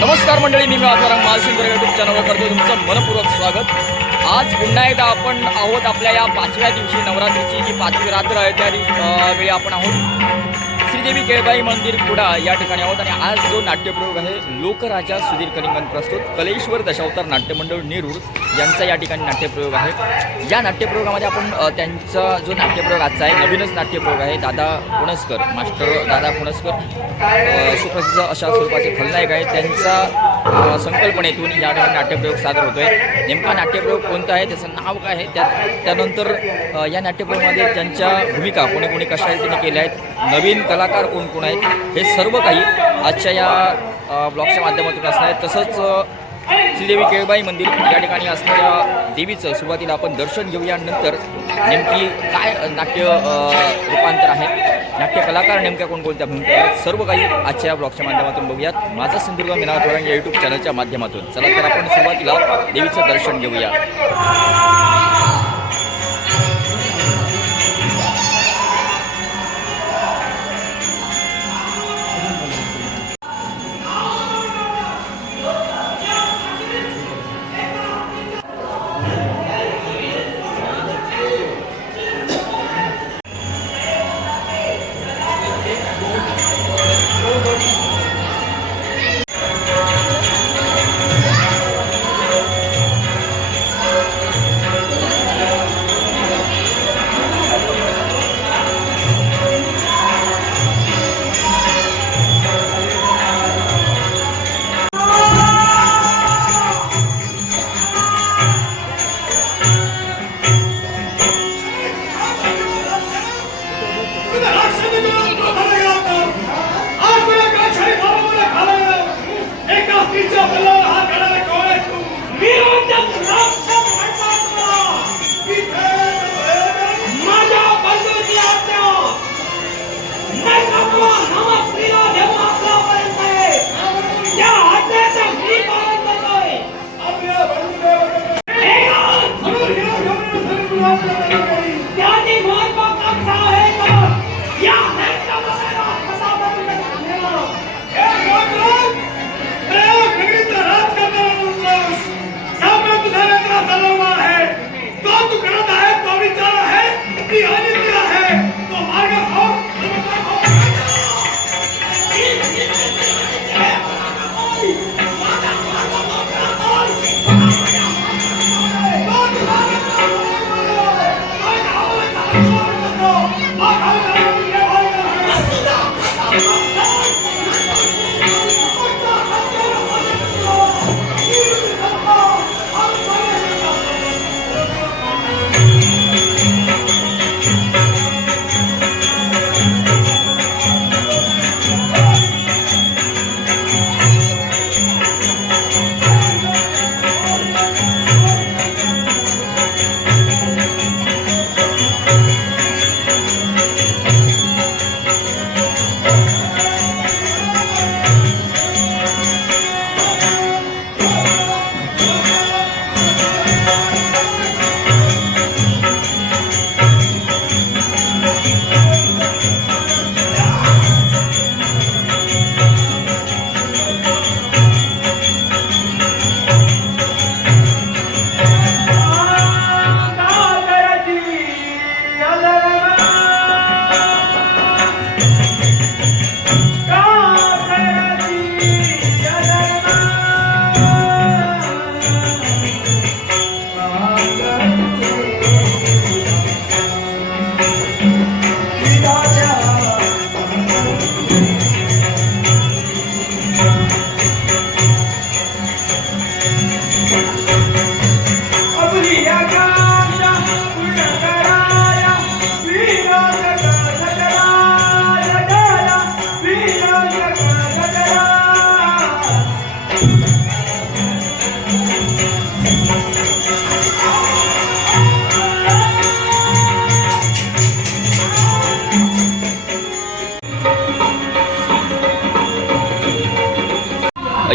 नमस्कार मंडळी मी आत्माराम मालसिंगर युट्यूब चॅनलवर करतो तुमचं मनपूर्वक स्वागत. आज पुन्हा एकदा आपण आहोत आपल्या या पाचव्या दिवशी नवरात्रीची जी पाचवी रात्र आहे त्या दिवशी वेळी आपण आहोत. श्रीदेवी केळबाई मंदिर कुडा या ठिकाणी आहोत आणि आज जो नाट्यप्रयोग आहे लोकराजा सुधीर कलिंगन प्रस्तुत कलेश्वर दशावतार नाट्यमंडळ नेरूर यांचा या ठिकाणी नाट्यप्रयोग आहे. या नाट्यप्रयोगामध्ये आपण त्यांचा जो नाट्यप्रयोग आजचा आहे नवीनच नाट्यप्रयोग आहे दादा पुणस्कर मास्टर दादा पुणस्कर सुप्रसिद्ध अशा स्वरूपाचे खलनायक आहेत. त्यांचा संकल्पनेतून या ठिकाणी नाट्यप्रयोग सादर होतोय. नेमका नाट्यप्रयोग कोणता आहे त्याचं नाव काय आहे त्या त्यानंतर या नाट्यप्रयोगामध्ये त्यांच्या भूमिका कोणी कोणी कशा रीतीने केल्या आहेत नवीन कला कलाकार कोण कोण आहेत? हे सर्व काही आजच्या या ब्लॉगच्या माध्यमातून असणार आहे तसंच श्रीदेवी केळबाई मंदिर या ठिकाणी असणाऱ्या देवीचं सुरुवातीला आपण दर्शन घेऊया. नंतर नेमकी काय नाट्य रूपांतर आहे नाट्य कलाकार नेमक्या कोणकोणत्या भूमिका आहेत सर्व काही आजच्या या ब्लॉगच्या माध्यमातून बघूयात. माझा सिंधुदुर्ग मिनाळ थोरांग या यूट्यूब चॅनलच्या माध्यमातून. चला तर आपण सुरुवातीला देवीचं दर्शन घेऊया. माझ्या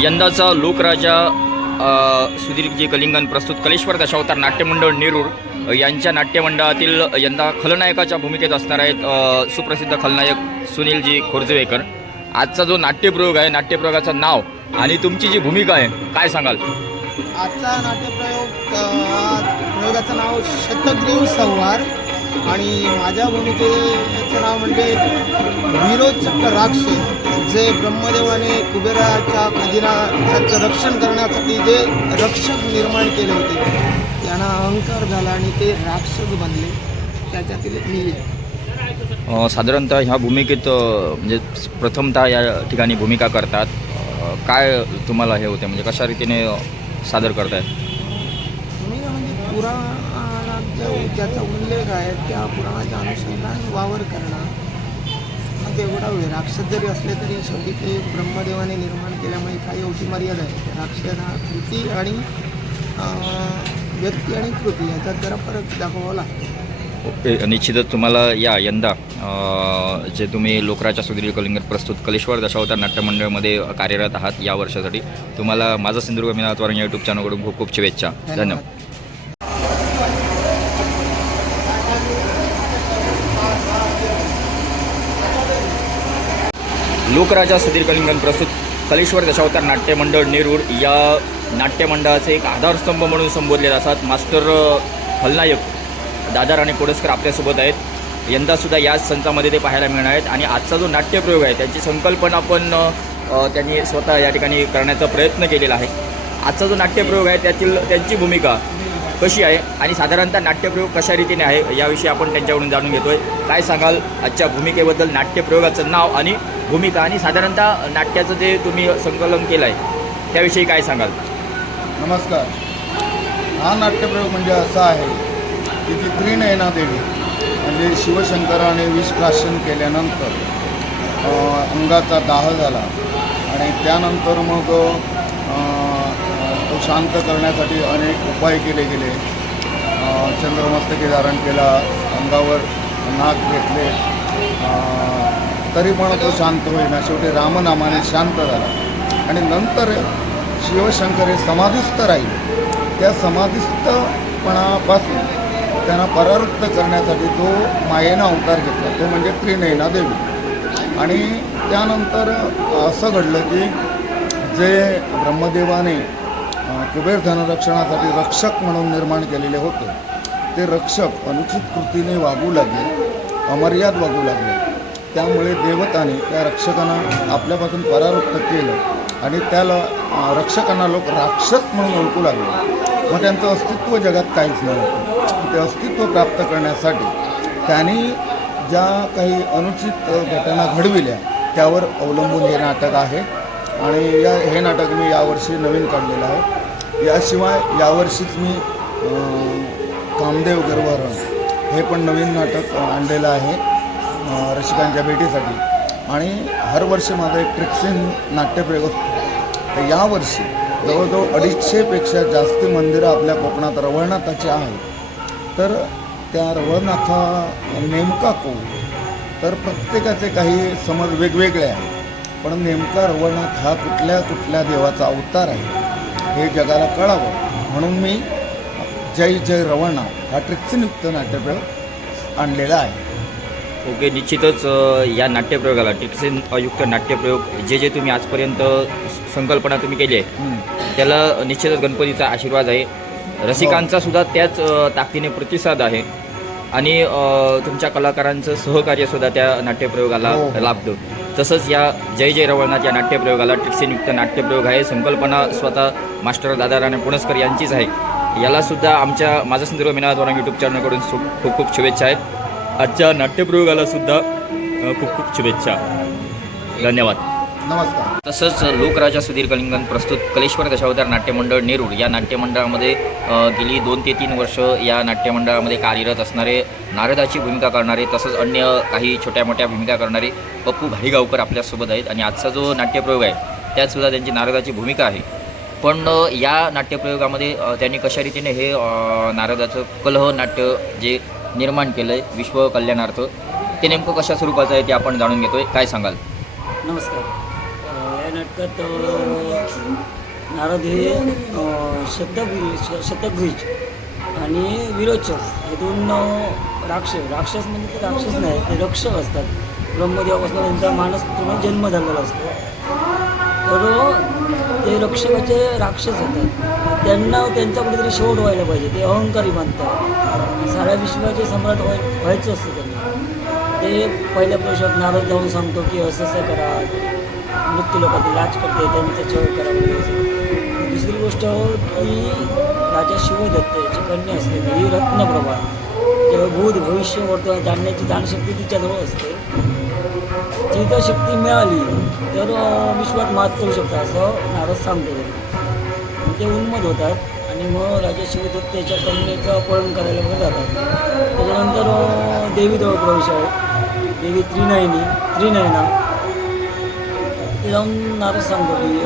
यंदाचा लोकराजा सुधीरजी कलिंगन प्रस्तुत कलेश्वर दशावतार नाट्यमंडळ नेरूर. यांच्या नाट्यमंडळातील यंदा खलनायकाच्या भूमिकेत असणार आहेत सुप्रसिद्ध खलनायक सुनीलजी खोर्जवेकर. आजचा जो नाट्यप्रयोग आहे नाट्यप्रयोगाचं नाव आणि तुमची जी भूमिका आहे काय सांगाल? आजचा नाट्यप्रयोग प्रयोगाचं नाव शतग्रीव संवार आणि माझ्या भूमिकेचं नाव म्हणजे विरोचक राक्षस जे ब्रह्मदेवाने कुबेराच्या खजिनाचं रक्षण करण्यासाठी जे रक्षक निर्माण केले होते त्यांना अहंकार झाला आणि ते राक्षस बनले. त्याच्यातील मी साधारणतः ह्या भूमिकेत म्हणजे प्रथमतः या ठिकाणी भूमिका करतात. काय तुम्हाला हे होते? म्हणजे कशा रीतीने सादर करताय? भूमिका म्हणजे पुराणात जो ज्याचा उल्लेख आहे त्या पुराणाच्या अनुषंगाने वावर करणं मग एवढा वेळ राक्षस जरी असले तरी शेवटी ते ब्रह्मदेवाने निर्माण केल्यामुळे काही अवधी मर्यादा आहे राक्षस हा कृती आणि व्यक्ती आणि कृती याच्यात जरा फरक दाखवावा लागतो. ओके निश्चितच तुम्हाला या यंदा जे तुम्ही लोकराच्या सुधीर कलिंगड प्रस्तुत कलेश्वर दशावतार नाट्यमंडळमध्ये कार्यरत आहात या वर्षासाठी तुम्हाला माझा सिंधुदुर्ग मिनातवार या यूट्यूब चॅनलकडून खूप खूप शुभेच्छा. धन्यवाद. लोकराजा सुधीर कलिंगन प्रस्तुत कलेश्वर दशावतार नाट्यमंडळ नेरूळ. या नाट्यमंडळाचे एक आधारस्तंभ म्हणून संबोधले जातात मास्टर खलनायक दादा राणे कोडसकर आपल्यासोबत आहेत. यंदासुद्धा याच संचामध्ये ते पाहायला मिळणार आहेत आणि आजचा जो नाट्यप्रयोग आहे त्याची संकल्पना पण त्यांनी स्वतः या ठिकाणी करण्याचा प्रयत्न केलेला आहे. आजचा जो नाट्यप्रयोग आहे त्यातील त्यांची भूमिका कशी आहे आणि साधारणतः नाट्यप्रयोग कशा रीतीने आहे याविषयी आपण त्यांच्याकडून जाणून घेतोय. काय सांगाल? आजच्या भूमिकेबद्दल नाट्यप्रयोगाचं नाव आणि भूमिका आणि साधारणतः नाट्याचं जे तुम्ही संकलन केलं आहे त्याविषयी काय सांगाल? नमस्कार. हा नाट्यप्रयोग म्हणजे असा आहे की ती त्रिनयना देवी म्हणजे शिवशंकराने विषप्राशन केल्यानंतर अंगाचा दाह झाला आणि त्यानंतर मग तो शांत करण्यासाठी अनेक उपाय केले गेले. चंद्रमस्तके चंद्रमस्तकी धारण केला अंगावर नाक घेतले तरी पण तो शांत होईना. शेवटी रामनामाने शांत झाला. आणि नंतर शिवशंकर हे समाधिस्थ राहिले. त्या समाधिस्थपणापासून त्यांना परावृत्त करण्यासाठी तो मायेनं अवतार घेतला. तो म्हणजे त्रिनयना देवी. आणि त्यानंतर असं घडलं की जे ब्रह्मदेवाने कुबेर धनरक्षणासाठी रक्षक म्हणून निर्माण केलेले होते ते रक्षक अनुचित कृतीने वागू लागले अमर्याद वागू लागले. त्यामुळे देवताने त्या रक्षकांना आपल्यापासून परावृत्त केलं आणि त्याला रक्षकांना लोक राक्षस म्हणून ओळखू लागले. मग त्यांचं अस्तित्व जगात काहीच नव्हतं. ते अस्तित्व प्राप्त करण्यासाठी त्यांनी ज्या काही अनुचित घटना घडविल्या त्यावर अवलंबून हे नाटक आहे. आणि या हे नाटक मी यावर्षी नवीन काढलेलं आहे. याशिवाय यावर्षीच मी कामदेव गर्वहरण हे पण नवीन नाटक आणलेलं आहे. रसिकांच्या भेटीसाठी. आणि हर वर्षी माझा एक ट्रिक्सिन नाट्यप्रयोग तर यावर्षी जवळजवळ अडीचशेपेक्षा जास्त मंदिरं आपल्या कोकणात रवळनाथाची आहेत. तर त्या रवळनाथा नेमका कोण? तर प्रत्येकाचे काही समज वेगवेगळे आहेत. पण नेमका रवळनाथ हा कुठल्या कुठल्या देवाचा अवतार आहे हे जगाला कळावं. म्हणून मी जय जय रवळनाथ हा ट्रिक्सिनयुक्त नाट्यप्रयोग आणलेला आहे. ओके निश्चितच या नाट्यप्रयोगाला टिक्सिन युक्त नाट्यप्रयोग जे जे तुम्ही आजपर्यंत संकल्पना तुम्ही केली आहे हं. त्याला निश्चितच गणपतीचा आशीर्वाद आहे. रसिकांचा सुद्धा त्याच ताकदीने प्रतिसाद आहे. आणि तुमच्या कलाकारांचं सहकार्य सुद्धा त्या नाट्यप्रयोगाला हो, हो. लाभतं. तसंच या जय जय रवळनाथ या नाट्यप्रयोगाला टिक्सिनयुक्त नाट्यप्रयोग आहे. संकल्पना स्वतः मास्टर दादा राणे पुणस्कर यांचीच आहे. याला सुद्धा आमच्या माझा सिंधुदुर्ग मिनाद्वारा यूट्यूब चॅनलकडून खूप खूप शुभेच्छा आहेत. आजच्या नाट्यप्रयोगाला सुद्धा खूप खूप शुभेच्छा. धन्यवाद. नमस्कार. तसंच लोकराजा सुधीर कलिंगण प्रस्तुत कलेश्वर दशावतार नाट्यमंडळ नेरूळ या नाट्यमंडळामध्ये गेली दोन ते तीन वर्ष या नाट्यमंडळामध्ये कार्यरत असणारे नारदाची भूमिका करणारे तसंच अन्य काही छोट्या मोठ्या भूमिका करणारे पप्पू भाईगावकर आपल्यासोबत आहेत आणि आजचा जो नाट्यप्रयोग आहे त्यातसुद्धा त्यांची नारदाची भूमिका आहे. पण या नाट्यप्रयोगामध्ये त्यांनी कशा रीतीने हे नारदाचं कलह नाट्य जे निर्माण केलं आहे विश्व कल्याणार्थ. ते नेमकं कशा स्वरूपाचं आहे ते आपण जाणून घेतो आहे काय सांगाल? नमस्कार. या नाटकात नारद हे शतक शतद्वी श- आणि विरोचक हे दोन राक्षस राक्षस म्हणजे ते राक्षस नाही ते रक्षक असतात. ब्रह्मदेवापासून त्यांचा मानस पूर्ण जन्म झालेला असतो. तर म्हणजे ते रक्षकाचे राक्षस होतात त्यांना त्यांचा कुठेतरी शेवट व्हायला पाहिजे. ते अहंकारी मानतात. साऱ्या विश्वाचे सम्राट व्हाय व्हायचं असतं त्यांना. ते पहिल्या पुरुषात नारद जाऊन सांगतो की असं असं करा. मृत्यू लोकांची लाच करते. त्यांचा छळ करा वगैरे दुसरी गोष्ट की राजा शिवदत्त याची कन्या असते. ही रत्नप्रभा. तेव्हा भूत भविष्य वर्तमान जाणण्याची जाणशक्ती तिच्याजवळ असते. ती जर शक्ती मिळाली तर विश्वात मात करू शकता असं नारद सांगतो. ते उन्मत होतात आणि मग राजा शिवदत्त त्याच्या कन्येचं अपहरण करायला वगैरे जातात. त्याच्यानंतर अं, देवीजवळ प्रवेश आहे देवी त्रिनयनी त्रिनयना. ते जाऊन नारद सांगतो की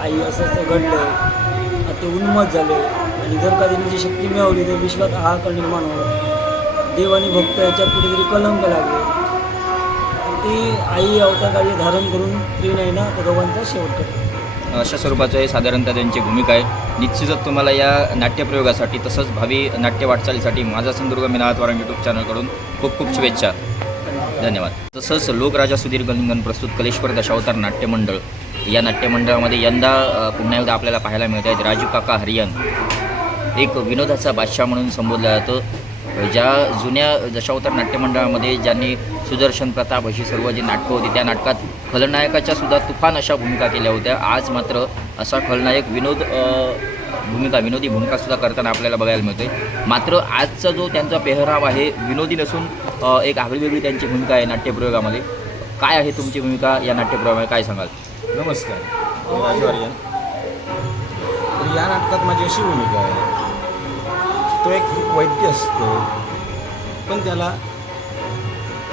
आई असं असं घडलं आता ते उन्मत झाले आणि जर का त्यांची शक्ती मिळवली तर विश्वात हाहाकार निर्माण होईल देव आणि भक्त याच्यात कुठेतरी कलंक लागले. ती आई अवतार कार्य धारण करून त्रिनयना दोघांचा शेवट करते अशा स्वरूपाचं हे साधारणतः त्यांची भूमिका आहे. निश्चितच तुम्हाला या नाट्यप्रयोगासाठी तसंच भावी नाट्य वाटचालीसाठी माझा सिंधुदुर्ग मिनातवारंग यूट्यूब चॅनलकडून खूप खूप शुभेच्छा. धन्यवाद. तसंच लोकराजा सुधीर गलिंगन प्रस्तुत कलेश्वर दशावतार नाट्यमंडळ या नाट्यमंडळामध्ये यंदा पुन्हा एकदा आपल्याला पाहायला मिळत आहेत राजू काका हरियन. एक विनोदाचा बादशाह म्हणून संबोधलं जातं. ज्या जुन्या दशावतार नाट्यमंडळामध्ये ज्यांनी सुदर्शन प्रताप अशी सर्व जी नाटकं होती त्या नाटकात खलनायकाच्या सुद्धा तुफान अशा भूमिका केल्या होत्या. आज मात्र असा खलनायक विनोद भूमिका विनोदी भूमिका सुद्धा करताना आपल्याला बघायला मिळते मात्र आजचा जो त्यांचा पेहराव आहे विनोदी नसून एक आगळीवेगळी त्यांची भूमिका आहे नाट्यप्रयोगामध्ये. काय आहे तुमची भूमिका या नाट्यप्रयोगामध्ये? काय सांगाल? नमस्कार. या नाटकात माझी अशी भूमिका आहे. तो एक वैद्य असतो. पण त्याला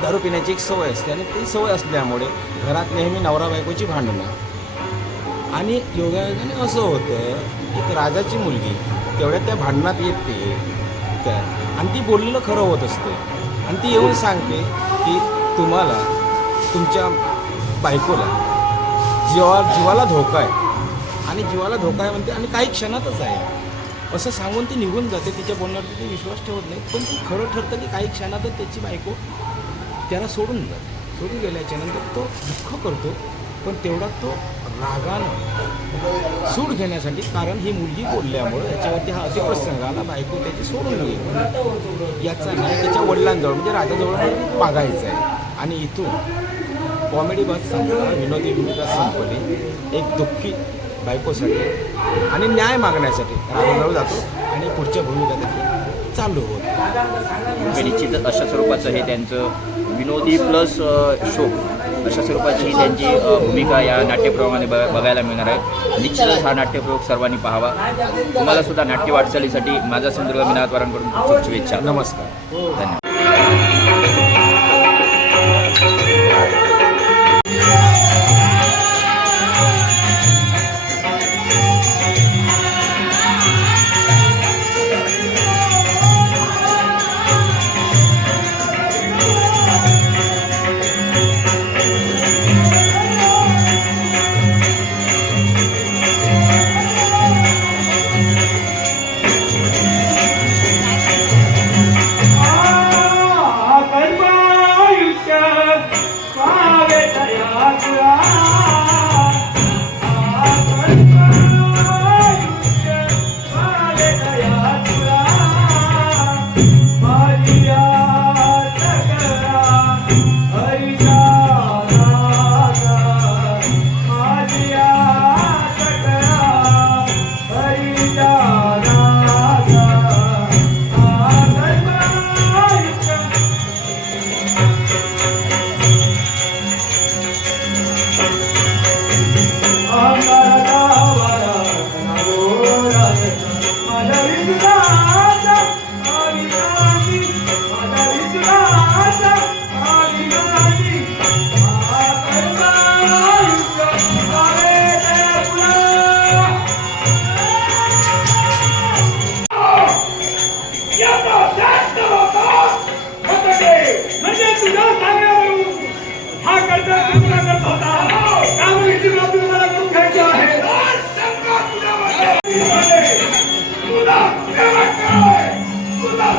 दारू पिण्याची एक सवय असते आणि ती सवय असल्यामुळे घरात नेहमी नवरा बायकोची भांडणं. आणि योगायोगाने असं होतं एक राजाची मुलगी तेवढ्या त्या भांडणात येते. त्या आणि ती बोललेलं खरं होत असते. आणि ती येऊन सांगते की तुम्हाला तुमच्या बायकोला जीवा जीवाला धोका आहे. आणि जीवाला धोका आहे म्हणते आणि काही क्षणातच आहे. असं सांगून ती निघून जाते तिच्या बोलण्यावरती ती विश्वास ठेवत नाही. पण ती खरं ठरतं की काही क्षणातच त्याची बायको त्याला सोडून जाते. सोडून गेल्याच्यानंतर तो दुःख करतो पण तेवढा तो रागानं सूड घेण्यासाठी कारण ही मुलगी बोलल्यामुळे याच्यावरती हा अतिप्रसंग आला बायको त्याची सोडून गेली. याचा नाही त्याच्या वडिलांजवळ म्हणजे राजाजवळ मागायचं आहे आणि इथून कॉमेडी बस संपला विनोदी भूमिका संपली. एक दुःखी बायकोसाठी आणि न्याय मागण्यासाठी राजाजवळ जातो आणि पुढच्या भूमिका देखील चालू होत निश्चितच अशा स्वरूपाचं हे त्यांचं विनोदी प्लस शो अशा स्वरूपाची त्यांची भूमिका या नाट्यप्रयोगामध्ये बघा बघायला मिळणार आहे. निश्चितच हा नाट्यप्रयोग सर्वांनी पाहावा. तुम्हाला सुद्धा नाट्य वाटचालीसाठी माझा सिंधुदुर्ग मिनातवारांकडून खूप खूप शुभेच्छा. नमस्कार. धन्यवाद.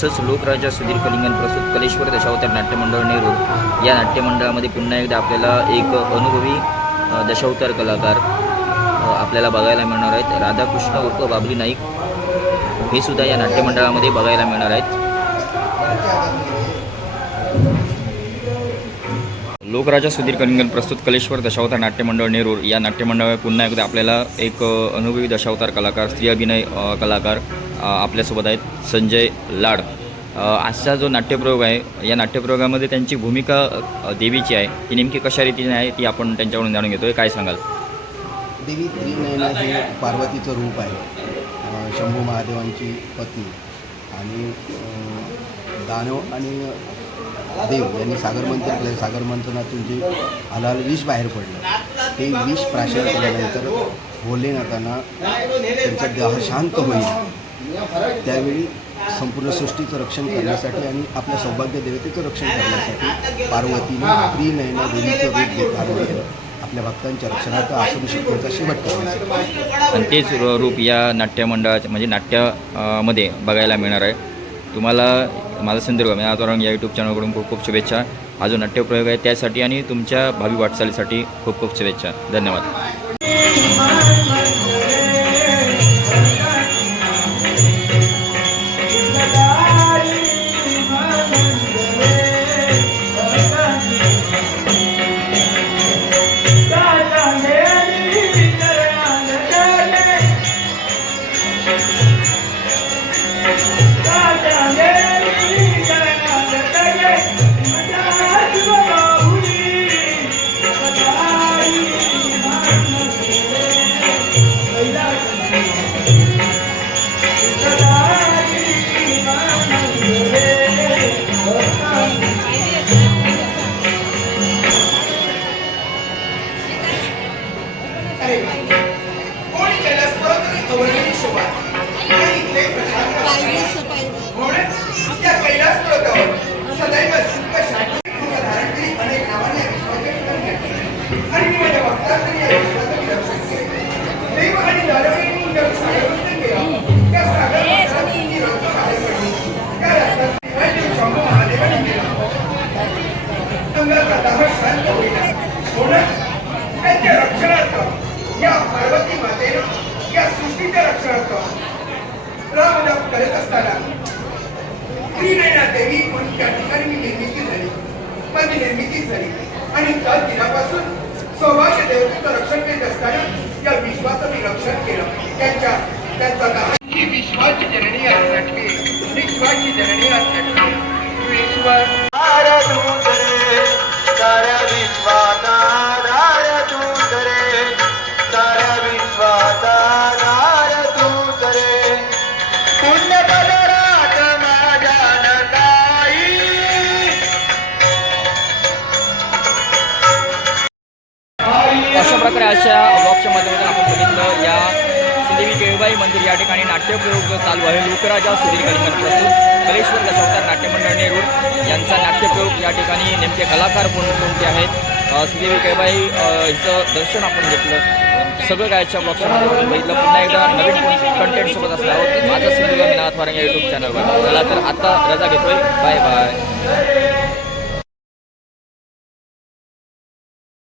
तसंच लोकराजा सुधीर कलिंगन प्रस्तुत कलेश्वर दशावतार नाट्यमंडळ नेहरू या नाट्यमंडळामध्ये पुन्हा एकदा आपल्याला एक अनुभवी दशावतार कलाकार आपल्याला बघायला मिळणार आहेत. राधाकृष्ण उर्फ बाबली नाईक. हे सुद्धा या नाट्यमंडळामध्ये बघायला मिळणार आहेत. लोकराजा सुधीर कलिंगन प्रस्तुत कलेश्वर दशावतार नाट्यमंडळ नेरूर या नाट्यमंडळात पुन्हा एकदा आपल्याला एक अनुभवी दशावतार कलाकार स्त्री अभिनय कलाकार आपल्यासोबत आहेत संजय लाड. आजचा जो नाट्यप्रयोग आहे या नाट्यप्रयोगामध्ये त्यांची भूमिका देवीची आहे. ती नेमकी कशा रीतीने आहे ती आपण त्यांच्याकडून जाणून घेतोय. काय सांगाल? देवी त्रिनयना हे पार्वतीचं रूप आहे. शंभू महादेवांची पत्नी आणि दानव आणि देव यांनी सागरमंथन केलं. सागरमंथनातून जे हलाल विष बाहेर पडलं ते विष प्राशन केल्यानंतर भोलेनाथांना त्यांचा देह शांत होईल. त्यावेळी संपूर्ण सृष्टीचं रक्षण करण्यासाठी आणि आपल्या सौभाग्य देवतेचं रक्षण करण्यासाठी पार्वतीने त्रिनयना देवीचं रूप घेत आलेलं आपल्या भक्तांच्या रक्षणार्थ आसुरी शक्तीचा शेवट करण्यासाठी. आणि तेच रूप या नाट्यमंडळाच्या म्हणजे नाट्यमध्ये बघायला मिळणार आहे. तुम्हाला माझा संदर्भ मी आतोरंग या यूट्यूब चॅनलकडून खूप खूप शुभेच्छा. हा जो नाट्यप्रयोग आहे त्यासाठी आणि तुमच्या भावी वाटचालीसाठी खूप खूप शुभेच्छा. धन्यवाद. श्रीदेवी मंदिर या ठिकाणी नाट्यप्रयोग जो चालू आहे लोकराजा सुधीर कलिंगण प्रस्तुत कलेश्वर दशावतार नाट्यमंडळ नेरूळ यांचा नाट्यप्रयोग या ठिकाणी नेमके कलाकार कोण कोणते आहेत? सुदेवी कैबाई हिचं दर्शन आपण घेतलं. सगळं कायच्या ब्लॉगच्या बघितलं. पुन्हा एकदा नवीन कंटेंट सोबत असणार आहोत. माझा सिंधुगा मी नाथ वारंग यूट्यूब चॅनलवर चला तर आता रजा घेतोय. Bye bye